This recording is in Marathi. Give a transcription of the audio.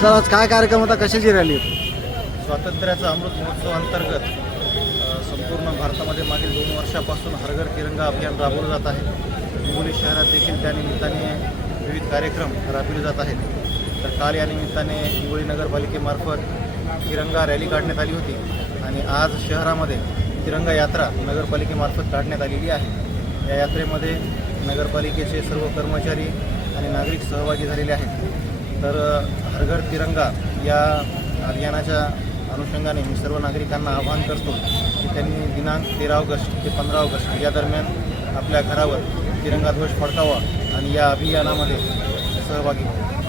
सर आज काय कार्यक्रम होता, कशाची रॅली होती? स्वातंत्र्याचा अमृत महोत्सव अंतर्गत संपूर्ण भारतामध्ये मागील 2 वर्षापासून हर घर तिरंगा अभियान राबवलं जात आहे. हिंगोली शहरात देखील त्या निमित्ताने विविध कार्यक्रम राबविले जात आहेत. तर काल या निमित्ताने हिंगोली नगरपालिकेमार्फत तिरंगा रॅली काढण्यात आली होती आणि आज शहरामध्ये तिरंगा यात्रा नगरपालिकेमार्फत काढण्यात आलेली आहे. या यात्रेमध्ये नगरपालिकेचे सर्व कर्मचारी आणि नागरिक सहभागी झालेले आहेत. तर हर घर तिरंगा या अभियानाच्या अनुषंगाने मी सर्व नागरिकांना आवाहन करतो की त्यांनी दिनांक 13 ऑगस्ट ते 15 ऑगस्ट या दरम्यान आपल्या घरावर तिरंगा ध्वज फडकावा आणि या अभियानामध्ये सहभागी व्हावे.